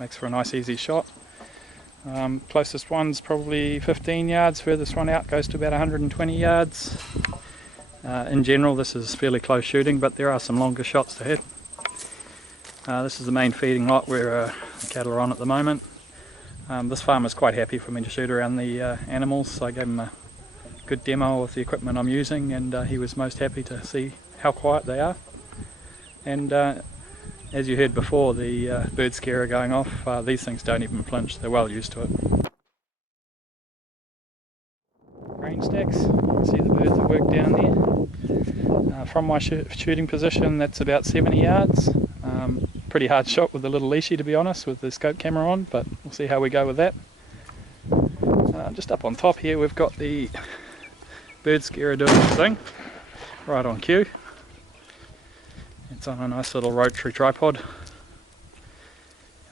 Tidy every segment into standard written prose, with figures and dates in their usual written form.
makes for a nice easy shot. Closest one's probably 15 yards, furthest one out goes to about 120 yards. In general this is fairly close shooting, but there are some longer shots to hit. This is the main feeding lot where the cattle are on at the moment. This farmer's quite happy for me to shoot around the animals, so I gave him a good demo of the equipment I'm using, and he was most happy to see how quiet they are. And as you heard before, the bird scarer going off, these things don't even flinch, they're well used to it. Grain stacks, you can see the birds at work down there. From my shooting position, that's about 70 yards. Pretty hard shot with the little Leshiy, to be honest, with the scope camera on, but we'll see how we go with that. Just up on top here we've got the bird scarer doing its thing, right on cue. It's on a nice little rotary tripod.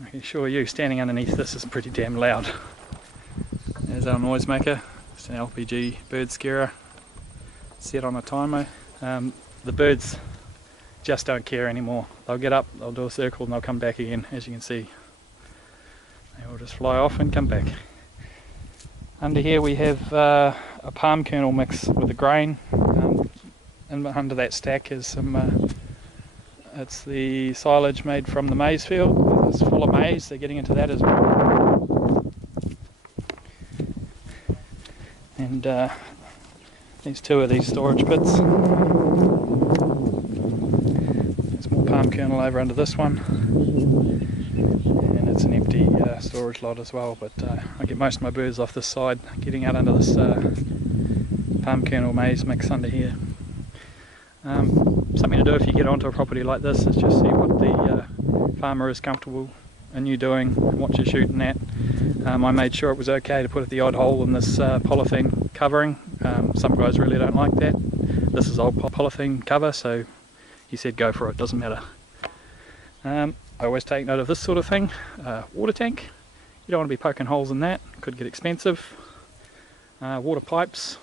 I can assure you, standing underneath this is pretty damn loud. There's our noisemaker. It's an LPG bird scarer set on a timer. The birds just don't care anymore. They'll get up, they'll do a circle, and they'll come back again. As you can see, they will just fly off and come back. Under here we have a palm kernel mix with a grain, and under that stack is some it's the silage made from the maize field. It's full of maize, they're getting into that as well. And there's two of these storage pits. There's more palm kernel over under this one. And it's an empty storage lot as well, but I get most of my birds off this side, getting out under this palm kernel maize mix under here. Something to do if you get onto a property like this is just see what the farmer is comfortable in you doing and what you're shooting at. I made sure it was okay to put the odd hole in this polythene covering. Some guys really don't like that. This is old polythene cover, so he said go for it, doesn't matter. I always take note of this sort of thing. Water tank, you don't want to be poking holes in that, could get expensive. Water pipes,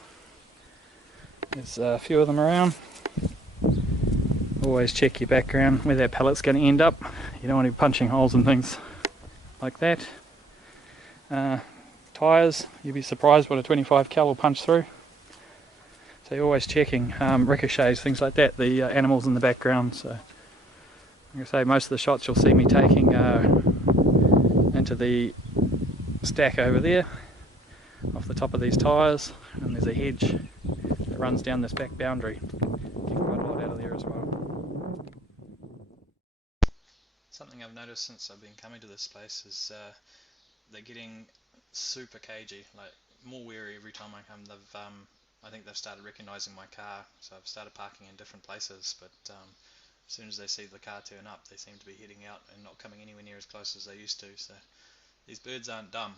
there's a few of them around. Always check your background where that pellet's going to end up. You don't want to be punching holes in things like that. Tyres, you'd be surprised what a 25 cal will punch through. So you're always checking ricochets, things like that, the animals in the background. So like I say, most of the shots you'll see me taking into the stack over there, off the top of these tyres, and there's a hedge that runs down this back boundary. Get quite a lot out of there as well. Something I've noticed since I've been coming to this place is they're getting super cagey, like more wary every time I come. I think they've started recognising my car, so I've started parking in different places, but as soon as they see the car turn up, they seem to be heading out and not coming anywhere near as close as they used to. So these birds aren't dumb.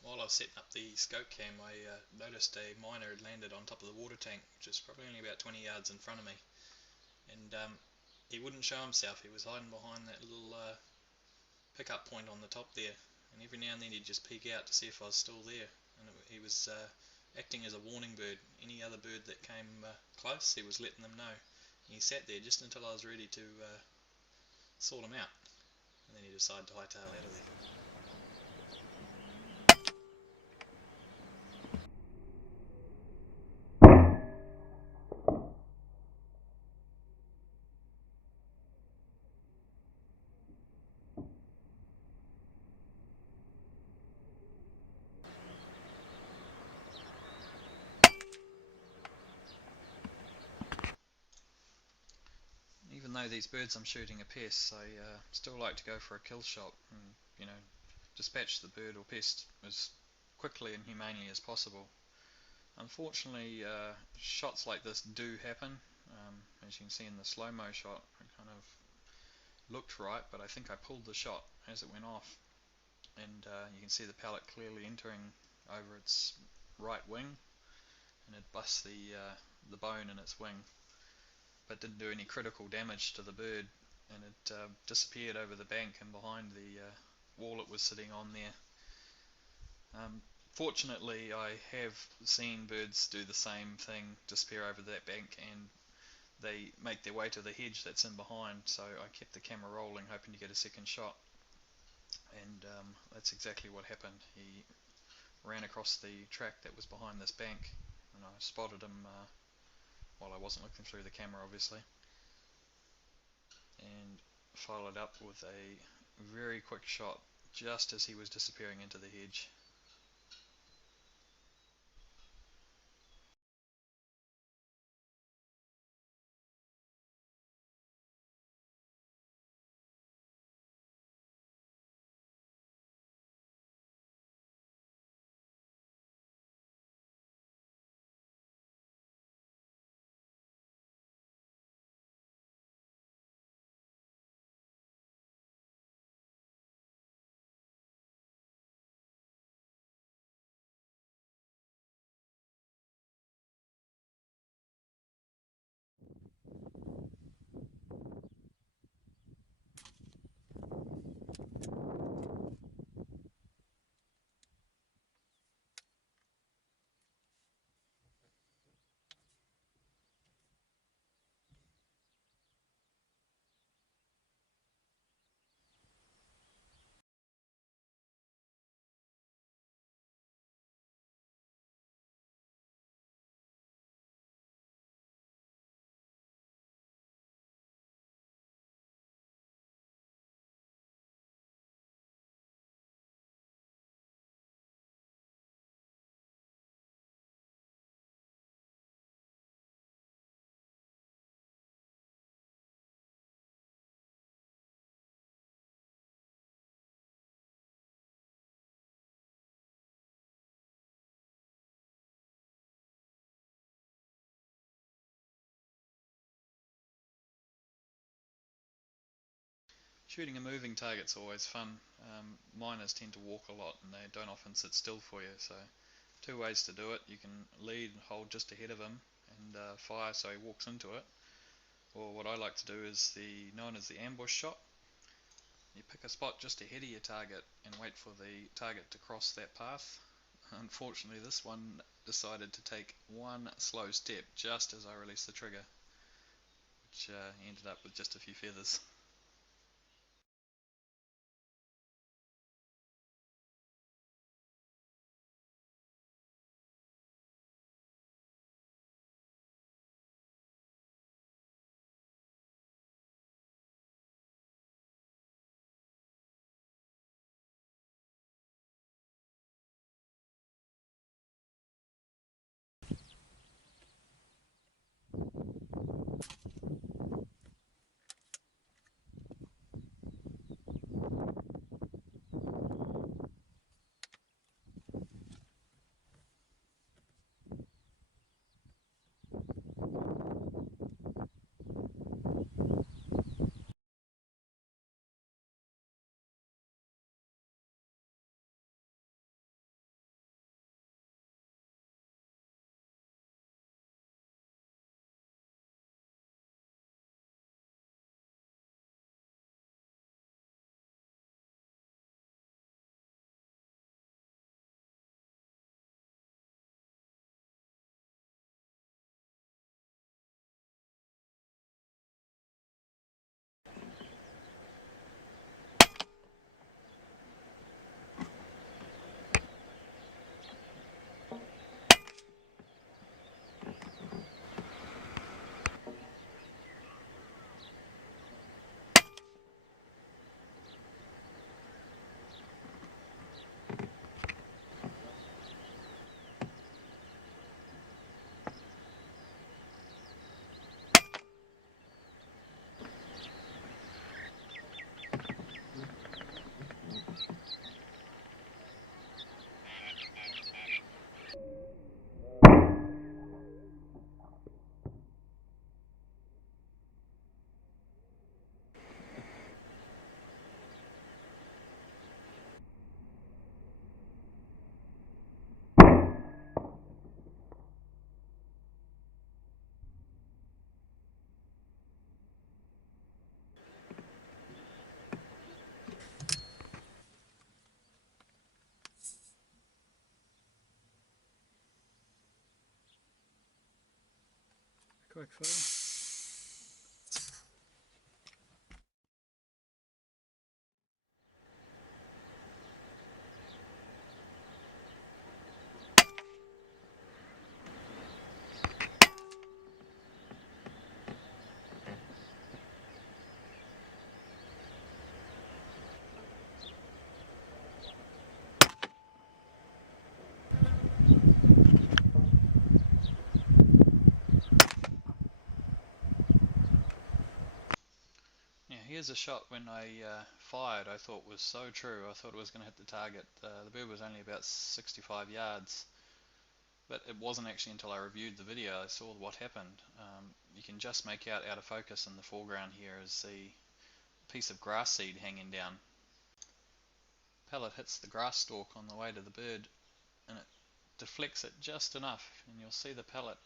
While I was setting up the scope cam, I noticed a miner had landed on top of the water tank, which is probably only about 20 yards in front of me, and he wouldn't show himself. He was hiding behind that little pickup point on the top there, and every now and then he'd just peek out to see if I was still there, and he was acting as a warning bird. Any other bird that came close, he was letting them know. And he sat there just until I was ready to sort him out, and then he decided to hightail out of there. Even though these birds I'm shooting are pests, I still like to go for a kill shot and, you know, dispatch the bird or pest as quickly and humanely as possible. Unfortunately, shots like this do happen. As you can see in the slow-mo shot, it kind of looked right, but I think I pulled the shot as it went off, and you can see the pellet clearly entering over its right wing, and it busts the bone in its wing, but didn't do any critical damage to the bird, and it disappeared over the bank and behind the wall it was sitting on there. Fortunately, I have seen birds do the same thing, disappear over that bank, and they make their way to the hedge that's in behind, so I kept the camera rolling hoping to get a second shot. and that's exactly what happened. He ran across the track that was behind this bank, and I spotted him while I wasn't looking through the camera, obviously, and followed up with a very quick shot just as he was disappearing into the hedge. Shooting a moving target's always fun. Miners tend to walk a lot and they don't often sit still for you, so two ways to do it. You can lead and hold just ahead of him and fire so he walks into it, or what I like to do is the known as the ambush shot. You pick a spot just ahead of your target and wait for the target to cross that path. Unfortunately, this one decided to take one slow step just as I released the trigger, which ended up with just a few feathers. Quick photo. Here's a shot when I fired I thought was so true. I thought it was going to hit the target. The bird was only about 65 yards, but it wasn't actually until I reviewed the video I saw what happened. You can just make out of focus in the foreground here is the piece of grass seed hanging down. Pellet hits the grass stalk on the way to the bird and it deflects it just enough, and you'll see the pellet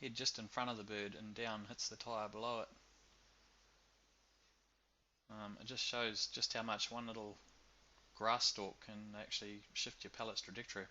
head just in front of the bird and down hits the tyre below it. It just shows just how much one little grass stalk can actually shift your pellet's trajectory.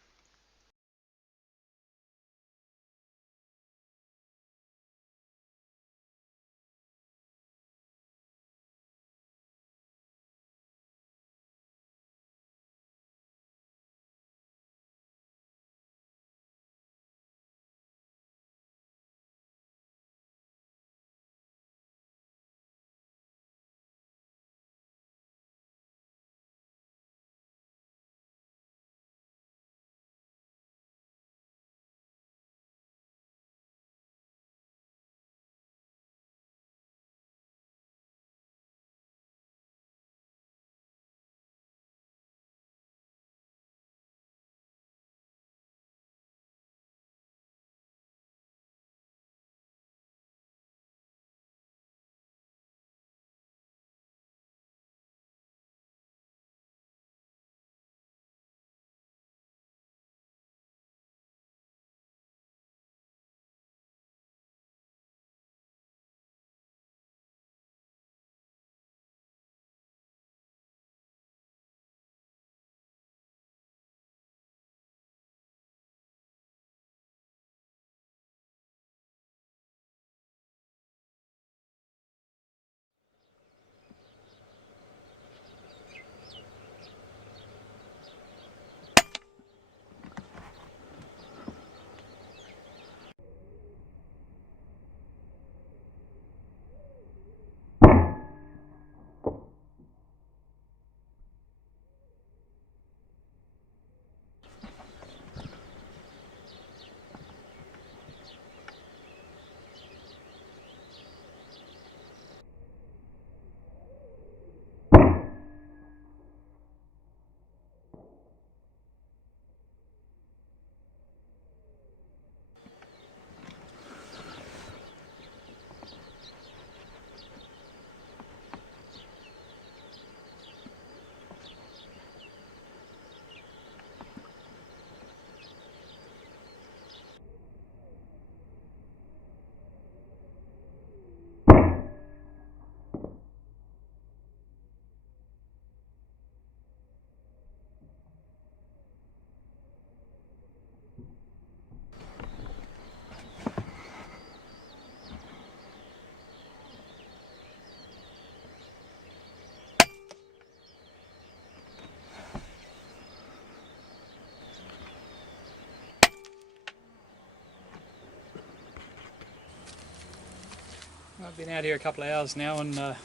I've been out here a couple of hours now and I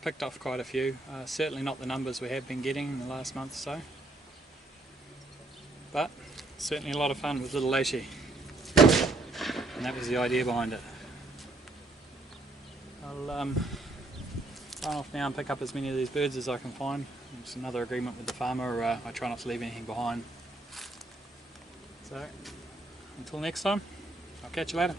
picked off quite a few. Certainly not the numbers we have been getting in the last month or so, but certainly a lot of fun with little Leshiy, and that was the idea behind it. I'll run off now and pick up as many of these birds as I can find. It's another agreement with the farmer, I try not to leave anything behind. So until next time, I'll catch you later.